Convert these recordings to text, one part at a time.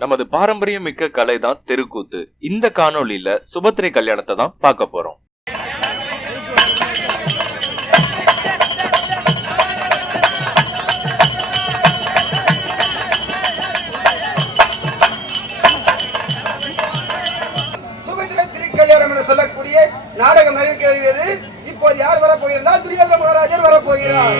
நமது பாரம்பரியம் மிக்க கலை தான் தெருக்கூத்து. இந்த காணொலியில சுபத்திரை கல்யாணத்தை தான் பார்க்க போறோம். சுபத்திரை திருக்கல்யாணம் என்று சொல்லக்கூடிய நாடகம் நடைபெறுகிறது. இப்போது யார் வரப்போகிறார்? துரியோதன மகாராஜர் வரப்போகிறார்.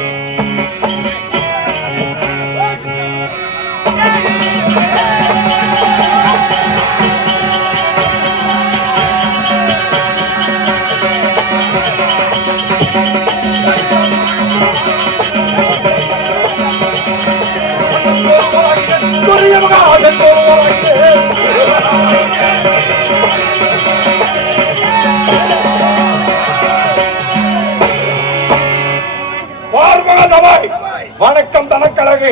வணக்கம் தனக்கழகு.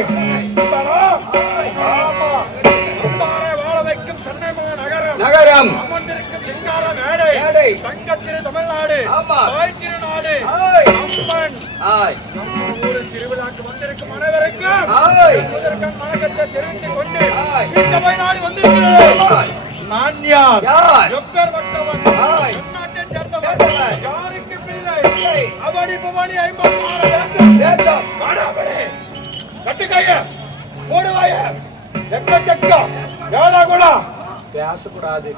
நகரம் தமிழ்நாடு திருவிழாக்கு வந்திருக்கும் அனைவருக்கும் வணக்கத்தை தெரிவித்துக் கொண்டு நான் யார், எப்பேற்பட்டவன், நாட்டை சேர்ந்தவன், யாருக்கு பிள்ளை, அவனி பவானி 56 கட்டுக்கைய போடுவாய எக்கச்சக்கம் ஏழா கூட பேசக்கூடாது.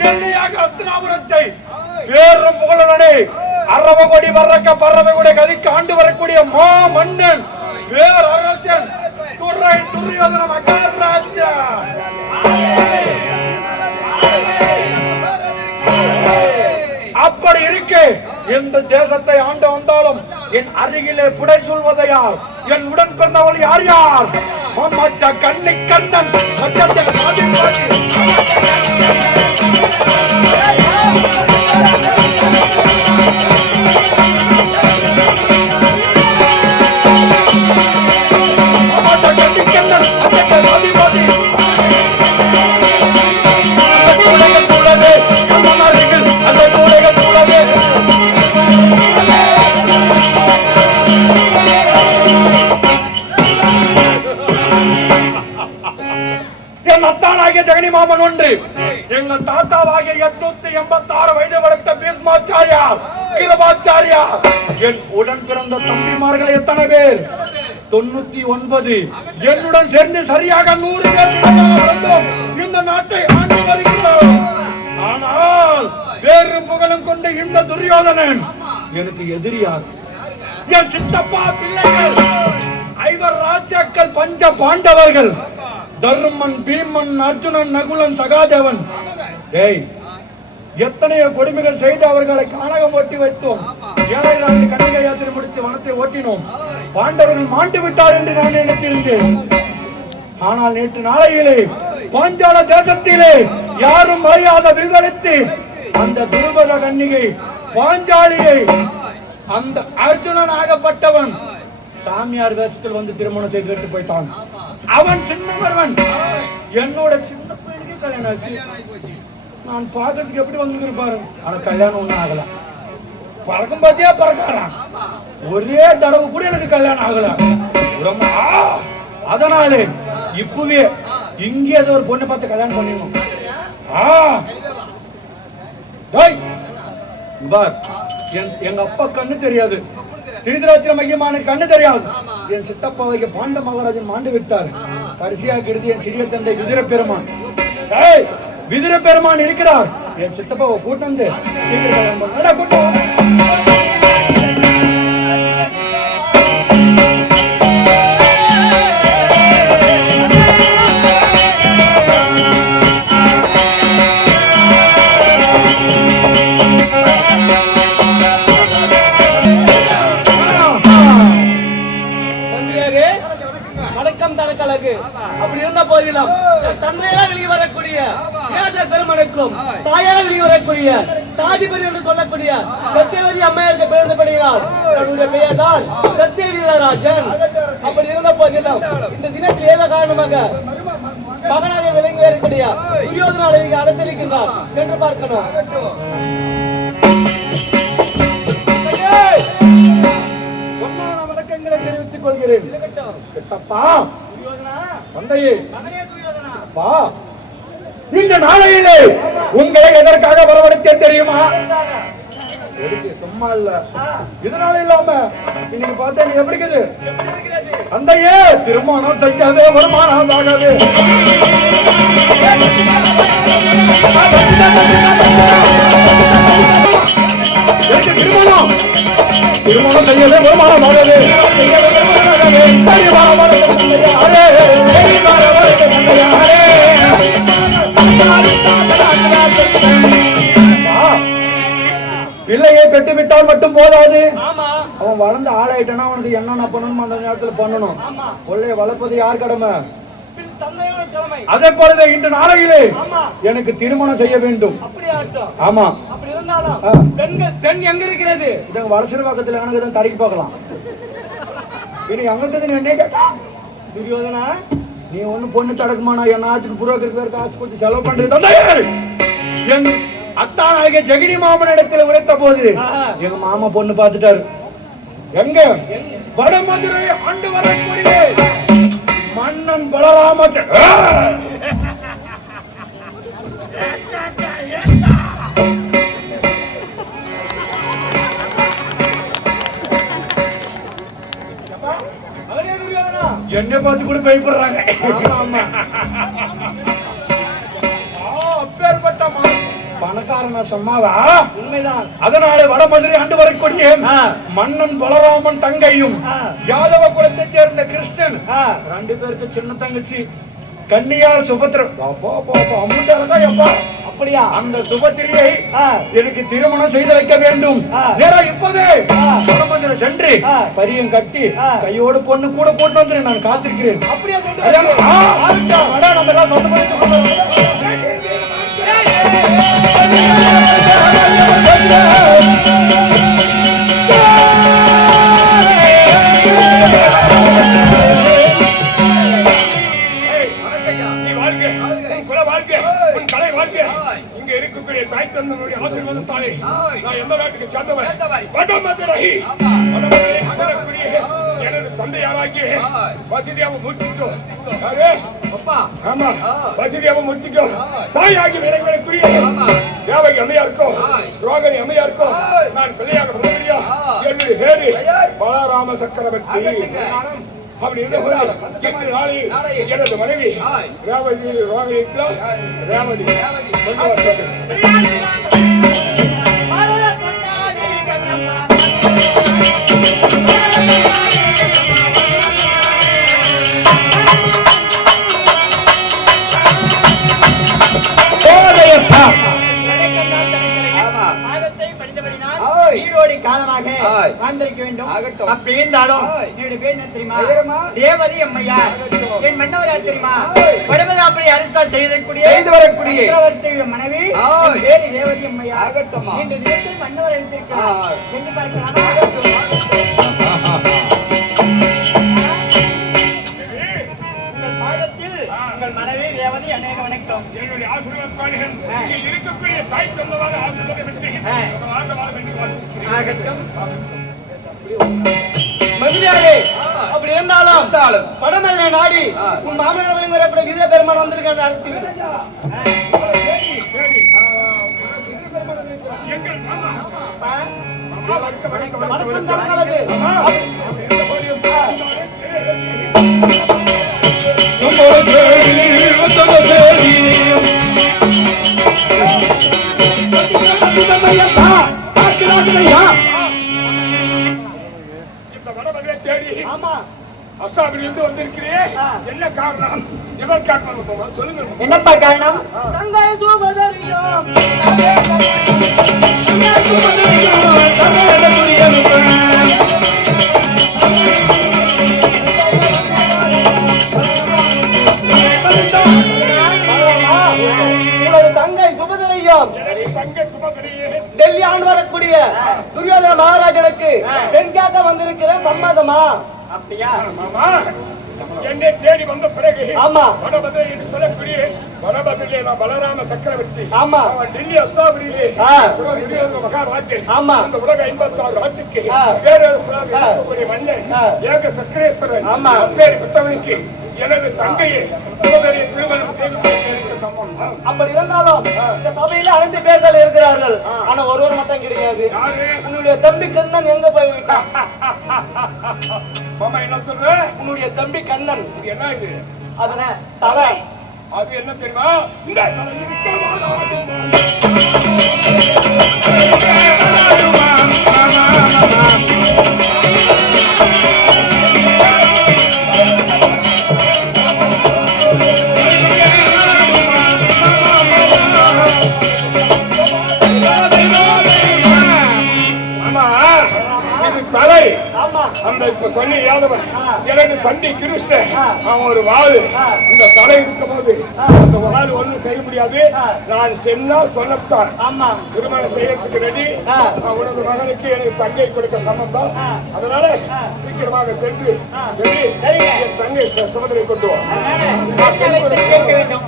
டெல்லியாக அஸ்தினாபுரத்தை பேரும் புகழனே அரவகொடி வர்றக்க பறவைகுடைய கதிக்கு ஆண்டு வரக்கூடிய மா மன்னன் பேர் அரசன் துரை துரியோதன மகாராஜா. அப்படி இருக்கு. எந்த தேசத்தை ஆண்டு வந்தாலும் என் அருகிலே புடை சொல்வதை யார்? என் உடன் பிறந்தவள் யார் யார்? மச்ச கண்ணி கண்ணன் மச்சத்தை ஜெகனி மாமன் ஒன்று. எங்கள் தாத்தாவாகிய 886 வயது வளர்த்த பீஷ்மாச்சாரியார், கிருபாச்சாரியார். என் உடன் பிறந்த தம்பிமார்கள் எத்தனை பேர்? 99. என்னுடன் சேர்ந்து சரியாக 100 பேர் இந்த நாட்டை ஆண்டு வருகிறோம். ஆனால் பேரும் புகழும் கொண்ட இந்த துரியோதனன் எனக்கு எதிரியார். என் சித்தப்பா பிள்ளைகள் 5 ராஜாக்கள், பஞ்ச பாண்டவர்கள், தர்மன், பீமன், அர்ஜுனன், நகுலன், சகாதேவன். எத்தனையோ கொடுமைகள் செய்து அவர்களை கானகம் ஓட்டி வைத்தோம். 7 நாள் கன்னிகை யாத்திரை முடித்து வனத்தை ஓட்டினோம். பாண்டவர்கள் மாண்டு விட்டார் என்று நான் நினைத்திருந்தேன். ஆனால் நேற்று நாளையிலே பாஞ்சால தேசத்திலே யாரும் மறையாத வில்வழித்து அந்த துருபத கன்னிகை பாஞ்சாலியை அந்த அர்ஜுனன் ஆகப்பட்டவன் சாமியார் வேஷத்தில் வந்து திருமணம் செய்து விட்டு போயிட்டான். அவன் சின்னவன். என்னோட சின்ன பையனுக்கு கல்யாணம் ஆச்சு. நான் பார்க்கறதுக்கு எப்படி வந்து பாரு. ஆனா கல்யாணம் ஒண்ணும் ஆகல. பறக்கும் பாத்தியா பறக்காரான். ஒரே தடவை கூட எனக்கு கல்யாணம் ஆகல. அதனால இப்பவே இங்கே ஏதோ ஒரு பொண்ணை பார்த்து கல்யாணம் பண்ணிடணும். எங்க அப்பா கண்ணு தெரியாது, திருதராத்திர மையமான கண்ணு தெரியாது. என் சித்தப்பாவை பாண்ட மகாராஜன் மாண்டு விட்டார். கடைசியாக கெடுத்து என் சிறிய தந்தை விதிர பெருமான். விதிர பெருமான் இருக்கிறார். என் சித்தப்பாவை கூட்டம் வந்து சீக்கிரம் கூட்டம். அப்படி இருந்த போதிலும் தந்தையாக வெளியே வரக்கூடிய பெருமனுக்கும் தாயாக வெளியே வரக்கூடிய தாதிபதி என்று சொல்லக்கூடிய சத்தியவதி அம்மையாருக்கு பிறந்தபடியால் தன்னுடைய பெயர் தான் சத்திய வீரராஜன். அப்படி இருந்த போதிலும் இந்த தினத்தில் ஏதோ காரணமாக மகனாக விளங்கி இருக்கக்கூடிய துரியோதனாலை அழைத்திருக்கின்றார் என்று பார்க்கணும். வணக்கங்களை தெரிவித்துக் கொள்கிறேன். தந்தையே மகனே துரியோதனா, வா. இந்த நாளையிலே உங்களை எதற்காக வரவழைத்தேன் தெரியுமா? எதுக்கு? சும்மா இல்ல. இதனால இல்லாம இன்னைக்கு பார்த்தா நீ எப்படி இருக்குது? எப்படி இருக்கிறது? தந்தையே திருமணம் செய்யவே வருமானமாகவே எனக்கு திருமணம் செய்யவே வருமானமாகவே பிள்ளையை பெற்று விட்டால் மட்டும் போதாது. ஆமா, அவன் வளர்ந்து ஆளாயிட்டானா அவனுக்கு என்னென்ன பண்ணணும் அந்த நேரத்துல பண்ணணும். ஆமா, பிள்ளையை வளர்ப்பது யார் கடமை? தந்தையோட கடமை. அதே போலவே இன்று நாளையிலே ஆமா, எனக்கு திருமணம் செய்ய வேண்டும். அப்படியே ஆகட்டும். ஆமா, அப்படி இருந்தாலும் பெண் எங்க இருக்கிறது? இதை வளசர பக்கத்துல எனக்கு தான் தடைக்கு பார்க்கலாம். இனி எங்க இருக்குது என்ன கேட்டா? துரியோதனா, நீ ஒண்ணு பொண்ணு தடக்குமானா என்ன ஆச்சுக்கு புரோக்கருக்கு பேருக்கு காசு கொடுத்து செலவு பண்றது தந்தையே. என் அத்தானாகிய ஜெகினி மாமன் இடத்துல உரைத்த போது எங்க மாமா பொண்ணு பார்த்துட்டாரு. எங்க? வடமதுரை ஆண்டு வரக்கூடிய மன்னன் பலராமச்ச மகனே துரியோதனா. என்ன பார்த்து கூட பயப்படுறாங்க. ஆமா, ஆமா, அப்பேற்பட்ட பணக்காரன சொன்னாவா? உண்மைதான். அதனாலே வடமதுரை ஆண்டு வரக்கூடிய மன்னன் பலராமன் தங்கையும் யாதவ குலத்தை சேர்ந்த கிருஷ்ணன் ரெண்டு பேருக்கு சின்ன தங்கச்சி கன்னியார் சுபத்திர அப்படியா? அந்த சுபத்திரியை எனக்கு திருமணம் செய்து வைக்க வேண்டும். இப்போதே வடமதுரை சென்று பரியம் கட்டி கையோடு பொண்ணு கூட போட்டு வந்து நான் காத்திருக்கிறேன். அப்படியா? நம்ம எல்லாம் சொந்த இங்க இருக்கக்கூடிய தாய் தந்தனுடைய ஆசீர்வாதத்தாலே நான் எந்த நாட்டுக்கு சேர்ந்தவன்? வடமதுரை. எனது தந்தையாராகிய வசதியாவ மூர்த்திக்கோ வசதியாவ மூர்த்திக்கோ தாயாகி விரைவிறக்கூடிய தேவகி அம்மையாருக்கோ ரோகிணி அம்மையாருக்கோ நான் பிள்ளையாக பிறந்தபடியா என்னுடைய பேரு பலராம சக்கரவர்த்தி. அப்படி இன்று நாளை எனது மனைவி ரேவதி ரோகிணி ரேவதி காலமாக வாழ்ந்திருக்க வேண்டும். அப்படி இருந்தாலும் என்னுடைய பேர் என்ன தெரியுமா? தேவதி அம்மையார். என் மன்னவர் யார் தெரியுமா? வடமதுரை அரசா செய்து வரக்கூடிய சக்கரவர்த்தியுடைய மனைவி பேரு தேவதி அம்மையார். இன்று தினத்தில் மன்னவர் எடுத்திருக்கிறார் என்று பார்க்கலாம். உங்கள் மனைவி ரேவதி அநேக வணக்கம். என்னுடைய ஆசீர்வாதம் இருக்கக்கூடிய தாய் தந்தவாக ஆசீர்வாதம் மதுரையாரே. அப்படி இருந்தாலும் வடமதுரை நாடி உன் மாமனார் வரப்பட வீர பெருமான் வந்திருக்காங்க. வணக்கம் தலைநகரது. என்ன காரணம்? சொல்லுங்க. என்னப்பா காரணம்? தங்கை சுபதரியம் டெல்லி ஆண்டு வரக்கூடிய துரியோதன மகாராஜனுக்கு பெண்காக வந்திருக்கிற சம்மதமா? அப்படியா? என்னை தேடி வந்த பிறகு ஆமா வடமதுரை என்று சொல்லக்கூடிய வடமதுரையிலே நான் பலராம சக்கரவர்த்தி. ஆமா டெல்லி அஸ்தாபுரியிலே மகாராஜன். ஆமா இந்த உலக 56 நாட்டுக்கு பேரரசராக இருக்கக்கூடிய மன்னன் ஏக சக்கரேஸ்வரன். ஆமா பேர் பெற்றவனுக்கு எனது தங்கையை சகோதரியை திருமணம் செய்து கொடுக்க எனக்கு சம்பந்தம். அப்படி இருந்தாலும் இந்த சபையில 5 பேர்கள் இருக்கிறார்கள். ஆனா ஒருவர் மட்டும் கிடையாது. யாரு? உன்னுடைய தம்பி கண்ணன் எங்க போய் விட்டான்? மாமா என்ன சொல்ற? உன்னுடைய தம்பி கண்ணன். இது என்ன இது? அதுல தலை. அது என்ன தெரியுமா? இந்த தலை தலை. அந்த இப்ப சொன்ன யாதவன் எனக்கு தண்டி கிருஷ்ண அவன் ஒரு வாழு. இந்த தலை இருக்கும் போது இந்த வாழு ஒண்ணும் செய்ய முடியாது. நான் சென்னா சொன்னத்தான் திருமணம் செய்யறதுக்கு ரெடி. உனது மகனுக்கு எனக்கு தங்கை கொடுக்க சம்பந்தம். அதனால சீக்கிரமாக சென்று என் தங்கை சகோதரி கொண்டு வா. கேட்க வேண்டும்.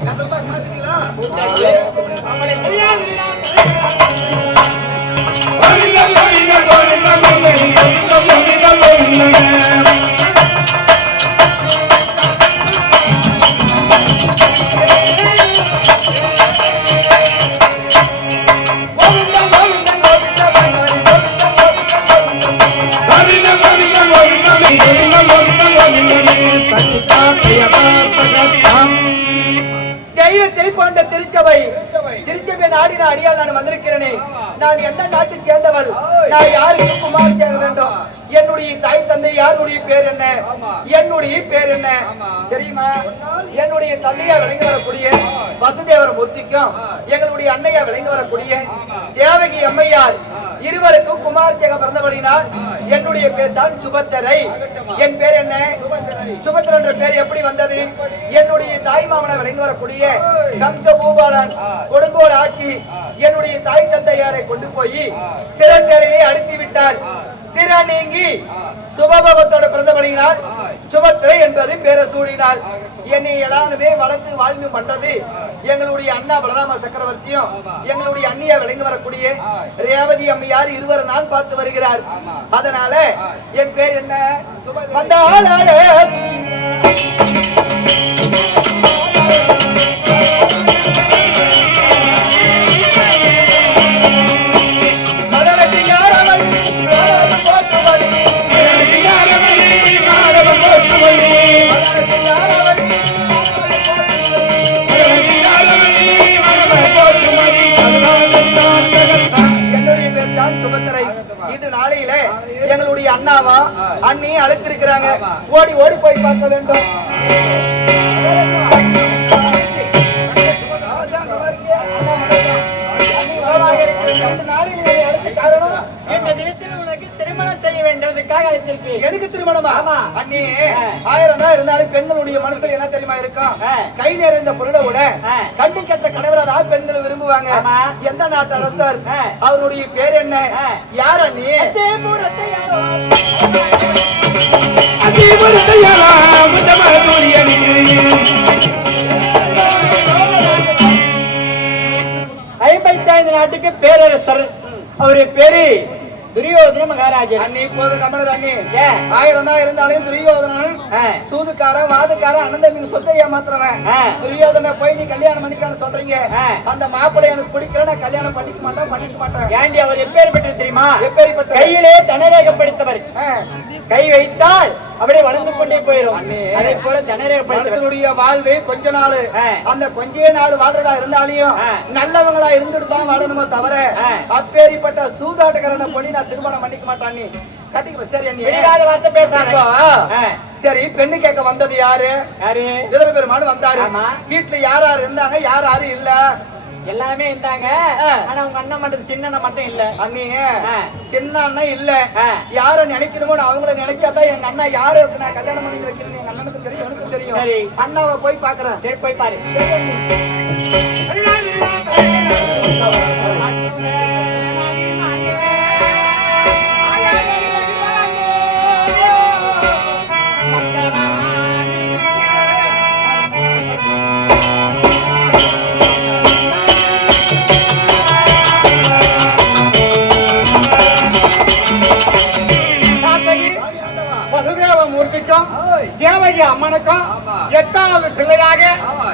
தெய்வத்தை போன்ற திருச்சபை நாடி நான் அடியால் நான் வந்திருக்கிறேனே. நான் எந்த நாட்டை சேர்ந்தவள்? நான் யாருக்கு குமார் சேர வேண்டும்? என்னுடைய தாய் தந்தை யாருடைய பேர் என்ன? என்னுடைய பேர் என்ன தெரியுமா? என்னுடைய தந்தையா விளங்கி வரக்கூடிய வசுதேவர மூர்த்திக்கும் எங்களுடைய அன்னையா விளங்கி வரக்கூடிய தேவகி அம்மையார் இருவருக்கும் குமார் சேக பிறந்தபடினால் என்னுடைய பேர் தான் சுபத்திரை. என் பேர் என்ன? சுபத்திரன் என்ற பேர் எப்படி வந்தது? என்னுடைய தாய் மாமனை விளங்கி வரக்கூடிய கம்ச பூபாலன் கொடுங்கோல் ஆட்சி என்னுடைய தாய் தந்தையாரை கொண்டு போய் சிறைச்சாலையிலே அடைத்து விட்டார். சிறை நீங்கி சுபபோகத்தோடு பிறந்தபடியினால் சுபத்திரை என்பது பேர சூடினாள். என்னை எல்லாருமே வளர்த்து வாழ்ந்து பண்றது எங்களுடைய அண்ணா பலராம சக்கரவர்த்தியும் எங்களுடைய அண்ணியா விளங்கி வரக்கூடிய ரேவதி அம்மையார் இருவர் நான் பார்த்து வருகிறார். அதனால என் பேர் என்ன? வந்தாளே இன்று நாளையில எங்களுடைய அண்ணாவா அண்ணி அழைத்திருக்கிறாங்க. ஓடி ஓடி போய் பார்க்க வேண்டும். எனக்கு திருமணமா? அண்ணி 1000 தான் இருந்தாலும் பெண்களுடைய மனசுல என்ன தெரியுமா இருக்கும்? கை நிறைந்த பொருளை விட கண்டு கெட்ட கணவரா பெண்கள் விரும்புவாங்க. எந்த நாட்டு அரசர்? அவருடைய பேர் என்ன? யார் அண்ணி? ஐம்பத்தைந்து நாட்டுக்கு பேரரசர். அவருடைய பேரு துரியோதன மகாராஜர். அண்ணி இப்போது கமலர் அண்ணி 1000 தான் இருந்தாலும் துரியோதனன் சூதுக்காரன் வாதுக்காரன் அனந்தமிகு சொத்தை ஏமாத்துறவன். துரியோதனை போய் நீ கல்யாணம் பண்ணிக்கான்னு சொல்றீங்க. அந்த மாப்பிள்ளை எனக்கு பிடிக்கல, நான் கல்யாணம் பண்ணிக்க மாட்டேன். ஏண்டி அவர் எப்பேற்பட்டது தெரியுமா? எப்பேற்பட்ட? கையிலே தனரேகப்படுத்தவர். கை வைத்தால் அப்படியே வளர்ந்து கொண்டே போயிடும். அதே போல மனுஷனுடைய வாழ்வு கொஞ்ச நாள், அந்த கொஞ்ச நாள் வாழ்றதா இருந்தாலையும் நல்லவங்களா இருந்துட்டு தான் வாழணுமோ தவிர அப்பேரிப்பட்ட சூதாட்டக்காரனை பண்ணி நான் திருமணம் பண்ணிக்க மாட்டான். நீ கட்டிக்க சரி அண்ணி வார்த்தை பேசாத. சரி பெண்ணு கேட்க வந்தது யாரு? விதவை பெருமாள் வந்தாரு. வீட்டுல யார் யாரு இருந்தாங்க? யார் யாரு இல்ல? எல்லாமே இருந்தாங்க. ஆனா உங்க அண்ணன் மட்டும் சின்ன மட்டும் இல்ல. அண்ணி சின்ன அண்ணன் இல்ல. யார நினைக்கணுமோ அவங்கள நினைச்சாதான் எங்க அண்ணா யாரு நான் கல்யாணம் பண்ணி வைக்கணும் எங்க அண்ணனுக்கு தெரியும், எனக்கு தெரியும். அண்ணாவை போய் பாக்குறேன். சரி போய் பாரு. தேவகி அம்மனுக்கும் 8வது பிள்ளையாக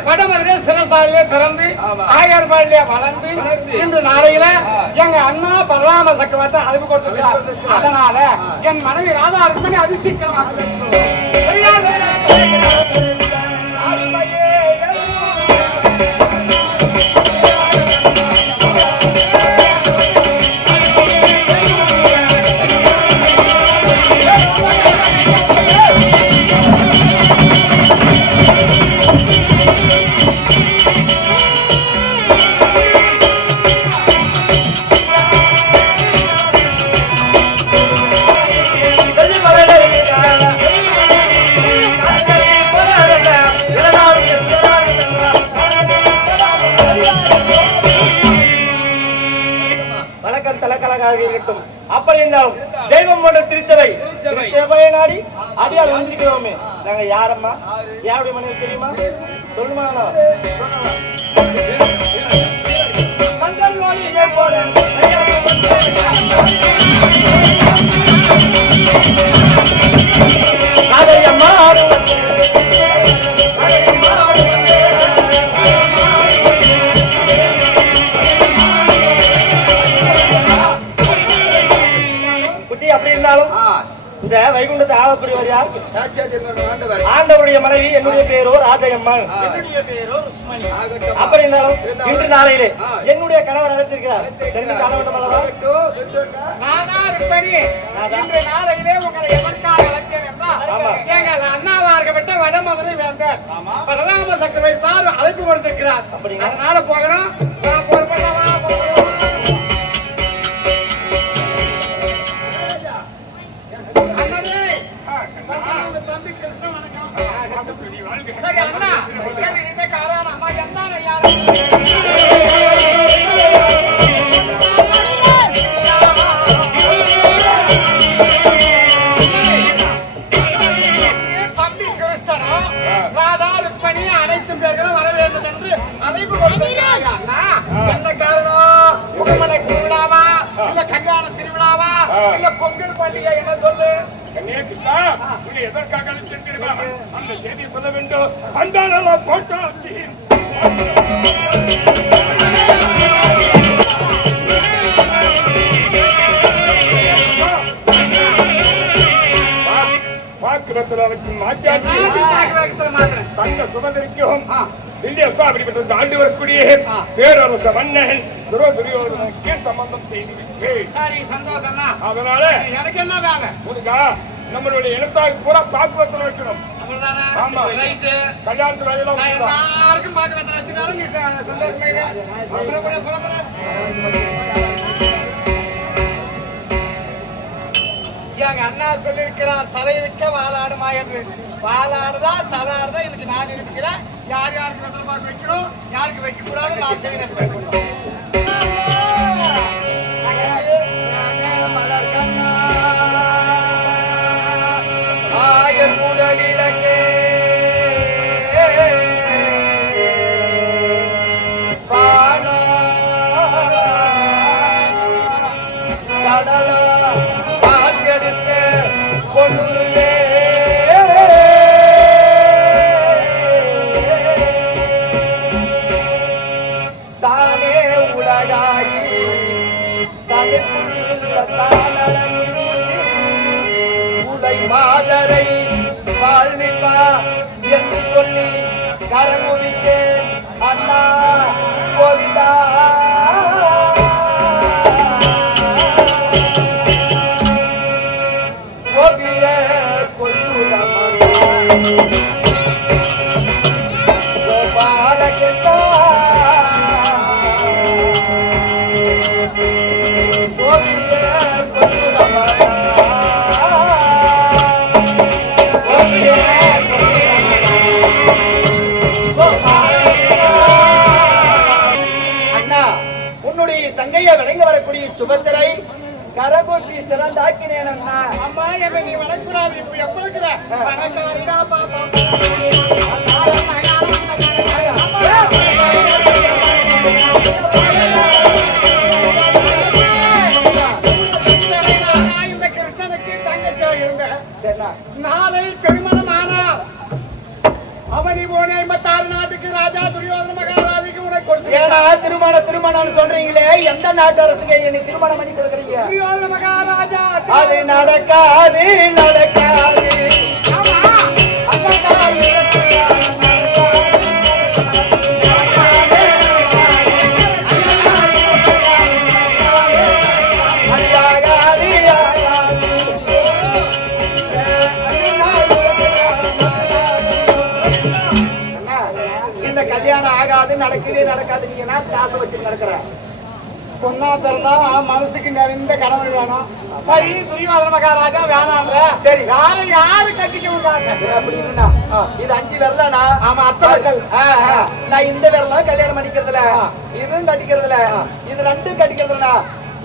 வடமதுரை சிறசாலையிலே பிறந்து ஆயர்பாடிலே வளர்ந்து இன்று நாளையில எங்க அண்ணா பலராம சக்கரவர்த்தி அழைப்பு கொடுத்திருக்கிறார். அதனால என் மனைவி ராதா ருக்மணி அதிசீக்கிரமாக இருக்கட்டும். அப்படி இருந்தாலும் தெய்வம் போன்ற திருச்சபை நாடி அடியால் வந்திருக்கிறோமே, நாங்க யாரம்மா, யாருடைய மனைவி தெரியுமா? சொல்லுமா? அப்படி இருந்தாலும் இந்த வைகுண்டத்தை ஆளக்கூடியவர் யார்? ஆண்டவருடைய மனைவி. என்னுடைய பேரோ ராஜயம்மாள், என்னுடைய பேரோ ருக்மணி. அப்படி இருந்தாலும் இன்று நாளையிலே என்னுடைய கணவர் அழைத்திருக்கிறார். தெரிந்து காண வேண்டும் அல்லவா? இன்று நாளையிலே உங்களை எதற்காக அழைத்தேன் என்றால், எங்கள் அண்ணாவார்க்கப்பட்ட வடமதுரை வேந்தர் பலராம சக்கரவர்த்தி சார் அழைப்பு கொடுத்திருக்கிறார். அதனால போகணும். தம்பி கிருஷ்ண வணக்கம். அண்ணா இதை காரணம் அம்மா என்ன யாரும் தம்பி கிருஷ்ணனும் ராதா ருக்மணி அனைத்து பேர்களும் வர வேண்டும் என்று அழைப்பு கொடுத்திருக்கிறாங்க. அண்ணா என்ன காரணம்? உகமனை திருவிழாவா இல்ல கல்யாண திருவிழாவா இல்ல பொங்கல் பண்டிகை என்ன சொல்லு? எதற்காக அழைத்திருக்கிறீர்கள்? அந்த செய்தியை சொல்ல வேண்டும். அந்த போட்டாச்சு தங்க சுமந்திரிக்கும் அப்படிப்பட்ட ஆண்டு வரக்கூடிய பேரரச மன்னன் துரோதுரியோதனுக்கு சம்பந்தம் செய்து விட்டேன். சரி, சந்தோஷம். அதனால எனக்கு என்ன வேலை? உனக்கா நம்மளுடைய இனத்தாருக்கு பூரா பாக்குவத்தில் வைக்கணும். ஆமா, கல்யாணத்துல எல்லாருக்கும் பாக்குவத்தில் வச்சுக்காரு. நீ சந்தோஷமே எங்க அண்ணா சொல்லியிருக்கிறார், தலைவிக்க வாழாடுமா என்று. வாழாடுதா தலாடுதா எனக்கு நான் இருக்கிறேன். யார் யாருக்கு வெத்தலை பாக்கு வைக்கிறோம், யாருக்கு வைக்க கூடாது நான் செய்கிறேன். ஆயர் கூட விளக்கே பானா கடலா பாத்தெடுத்து கொண்டுருவே தானே உலகாயி தனக்குள்ள தானடங்கி உலை மாதரை வாழ்விப்பா என்று சொல்லி கரமுவித்தேன். அண்ணா கோவிந்தா கோபிய கொல்லுடமண்ணா கோபாலகிருஷ்ணா கோபிய கொல்லுடமண்ணா உன்னுடைய தங்கைய விளங்க வரக்கூடிய சுபத்திரை கரகோப்பி சிறந்தாக்கினேன். அண்ணா அம்மா என்ன நீ வளர்க்கூடாது. இப்ப எப்ப இருக்கிற வணக்கம் பாப்பா. இந்த கிருஷ்ணனுக்கு தங்கச்சியா இருந்த நாளை திருமணம் ஆனால் அவன் திரிபுவனை 56 நாட்டுக்கு ராஜா துரியோதன மகாராஜுக்கு உனக்கு கொடுத்து ஏன்னா திருமணம்னு சொல்றீங்களே, எந்த நாட்டு அரசுக்கு என்னை திருமணம் பண்ணி கொடுக்குறீங்க? துரியோதன மகாராஜா அது நடக்காது நடக்காது. இந்த கல்யாணம் ஆகாது, நடக்கவே நடக்காது. நீ என்ன காசு வச்சு நடக்கிற? பொண்ணா பிறந்தா மனசுக்கு நிறைந்த கடமை வேணும். சரி, துரியோதன மகாராஜா வேணான்ற. சரி, யாரு கட்டிக்க விடாங்க அப்படின்னா இது 5 விரலனா? ஆமா, அத்தவர்கள். நான் இந்த விரலாம் கல்யாணம் பண்ணிக்கிறதுல, இதுவும் கட்டிக்கிறதுல, இது 2 கட்டிக்கிறதுனா,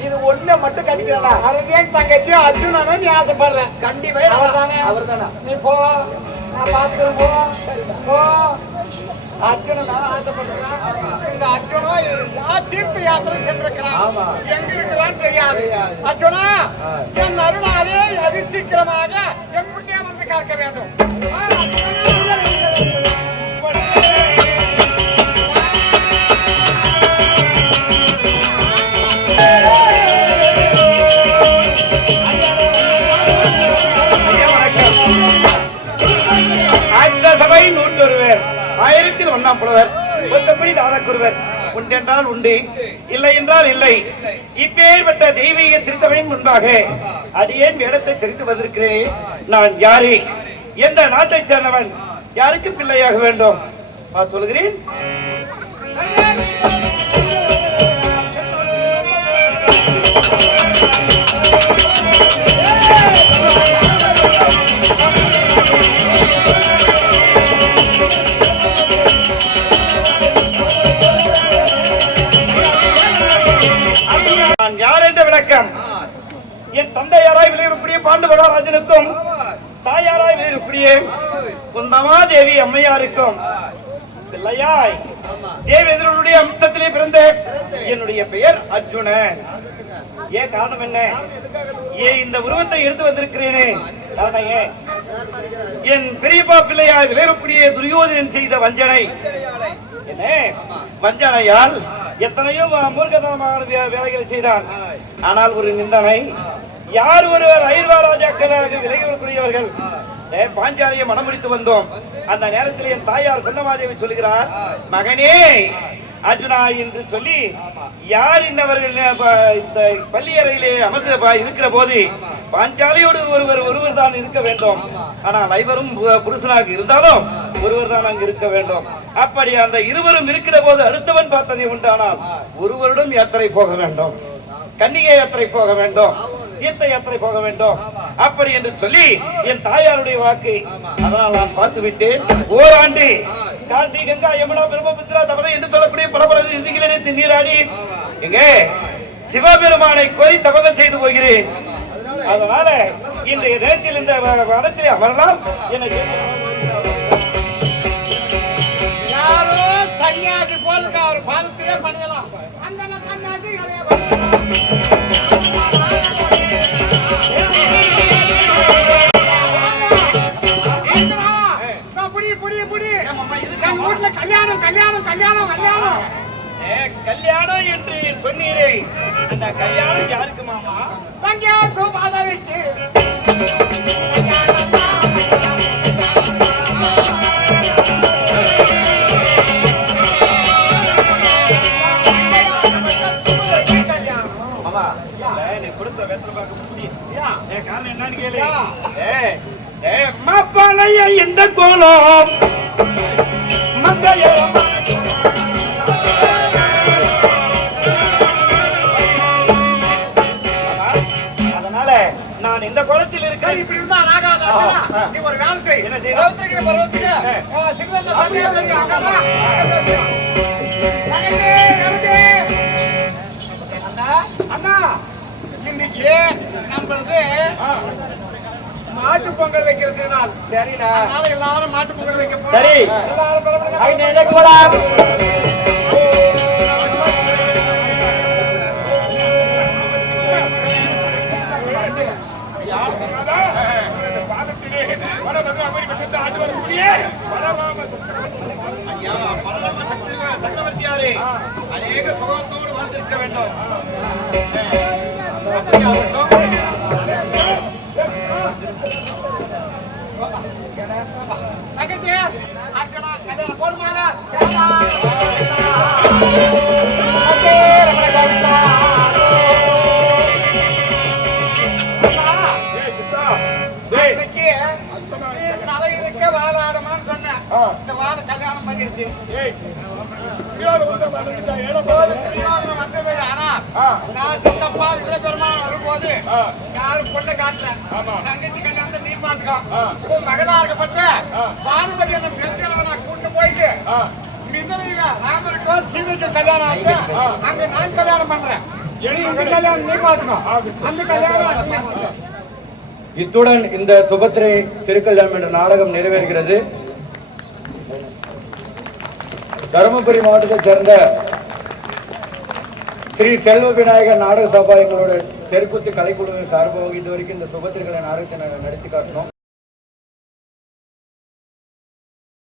இது 1 மட்டும் கட்டிக்கிறேனா? அதுவே தங்கச்சி அர்ஜுனனை நீ ஆசைப்படுறேன். கண்டிப்பா அவர்தானே? அவர்தானா? நீ போ, நான் பாத்துக்கிறேன். போ. அர்ஜுனன் ஆசைப்படுறான். இந்த அர்ஜுனா தீர்த்த யாத்திரை சென்றிருக்கிறான். எங்க இருக்கிறான்னு தெரியாது. அர்ஜுனா, என் அருளாலே அதி சீக்கிரமாக என் முன்னே வந்து கற்க வேண்டும். சபை 101 1000 1ஆம் புலவர் மொத்தப்படி தாதக்குருவர் உண்டென்றால் உண்டு, இல்லை என்றால் இல்லை. இப்பேற்பட்ட தெய்வீக திருத்தமையின் முன்பாக அடியேன் வேடத்தை தெரிந்து வந்திருக்கிறேன். நான் யாரு, எந்த நாட்டை சேர்ந்தவன், யாருக்கு பிள்ளையாக வேண்டும் சொல்கிறேன். நான் யார் என்ற விளக்கம் என் தந்தையாராய் விளையக்கூடிய பாண்டு மகாராஜனுக்கும் தாயாராய் விளையக்கூடிய குந்தமா தேவி அம்மையாருக்கும் பிள்ளையாய் தேவேந்திரனுடைய அம்சத்திலே பிறந்த என்னுடைய பெயர் அர்ஜுனன். ஏன் காரணம் என்ன? ஏன் இந்த உருவத்தை எடுத்து வந்திருக்கிறேனே காரணம் ஏன்? என் பெரியப்பா பிள்ளையாய் விளையக்கூடிய துரியோதனன் செய்த வஞ்சனை என்ன? வஞ்சனையால் எத்தனையோ மூர்க்கதனமான வேலைகளை செய்தான். ஆனால் ஒரு நிந்தனை, யார் ஒருவர் ஐர்வாராஜாக்களாக விலகி வரக்கூடியவர்கள் பாஞ்சாலியை மனம் முடித்து வந்தோம். அந்த நேரத்தில் என் தாயார் குந்தமாதேவி சொல்கிறார், மகனே அர்ஜுனா என்று சொல்லி, யார் இன்னவர்கள் இந்த பள்ளியறையிலே அமர்ந்து இருக்கிற போது பாஞ்சாலியோடு ஒருவர் தான் இருக்க வேண்டும். ஆனால் ஐவரும் புருஷனாக இருந்தாலும் ஒருவர் தான் அங்கு இருக்க வேண்டும். அப்படி அந்த இருவரும் இருக்கிற போது அடுத்தவன் பார்த்ததை உண்டானால் ஒருவரிடம் யாத்திரை போக வேண்டும், கன்னிகை யாத்திரை போக வேண்டும், தீர்த்த யாத்திரை போக வேண்டும். அப்படி என்று சொல்லி என் தாயாருடைய வாக்கு. அதனால் நான் பார்த்து விட்டேன். ஓராண்டு காசி கங்கா யமுனா பிரம்மபுத்திரா தபதை என்று சொல்லக்கூடிய பல நிதிகளை நீராடி எங்கே சிவபெருமானை கோரி தபதம் செய்து போகிறேன். அதனால இன்றைய நேரத்தில் இந்த வனத்தில் அமரலாம். எனக்கு யாரோ சன்னியாசி போல அவர் பாதத்திலே பண்ணலாம். அந்த சன்னியாசி வீட்டுல கல்யாணம் கல்யாணம் கல்யாணம் கல்யாணம் கல்யாணம் என்று சொன்னீரே, அந்த கல்யாணம் யாருக்கு மாமா? தங்கியா சோபாதாவிக்கு. நீ கொடுத்த வெத்தலை பார்க்க முடியும். காரணம் என்னன்னு கேளு. மாப்பாளைய எந்த கோலம் அதனால நான் இந்த குளத்தில் இருக்கிறேன். இப்படி இருந்தா ஆகாது. நீ ஒரு வேலை செய். என்ன செய்யணும்? அண்ணா, இன்னைக்கு நம்மளுக்கு மாட்டு பொங்கல் வைக்கிற திருநாள். சரிண்ணா, அதனால எல்லாரும் மாட்டு பொங்கல் வைக்க போறோம். சரி, எல்லாரும் போலாம். பாதத்திலே வர வந்து அமரி பெற்று ஆண்டு வரக்கூடிய வாழ்நாளிலே அநேக சுகத்தோடு வாழ்ந்திருக்க வேண்டும். தங்கச்சி, அர்ச்சனா, கல்யாணம் போடுமாடா? ஏய் கிருஷ்ணா, டேய், இன்னைக்கு நீ தலை இருக்க வாழாடமான்னு சொன்னேன். இந்த வாழ கல்யாணம் பண்ணிருச்சு. ஏய், பிரியாணி வந்து வந்துட்டா, ஏடா போது திருவாரூர் வந்தது. ஆனா நான் சித்தப்பா விஜய பெருமாள் வரும்போது யாரும் பொண்ணை காட்டல. தங்கச்சி கல்யாணத்தை நீ பாத்துக்கோ. உன் மகனா இருக்கப்பட்ட பானுபதி என்ன பெருக்கிறவனா கூட்டு போயிட்டு மிதிலையில ராமருக்கோ சீதைக்கு கல்யாணம் ஆச்சு. அங்க நான் கல்யாணம் பண்றேன். இந்த கல்யாணம் நீ பாத்துக்கோ. அந்த கல்யாணம் இத்துடன் இந்த சுபத்திரை திருக்கல்யாணம் என்ற நாடகம் நிறைவேறுகிறது. தருமபுரி மாவட்டத்தைச் சேர்ந்த ஸ்ரீ செல்வ விநாயகர் நாடக சபா எங்களோட தெருக்கூத்து கலைக்குழுவின் சார்பாக இதுவரைக்கும் இந்த சுபத்திரை நாடகத்தை நடத்தி காட்டினோம்.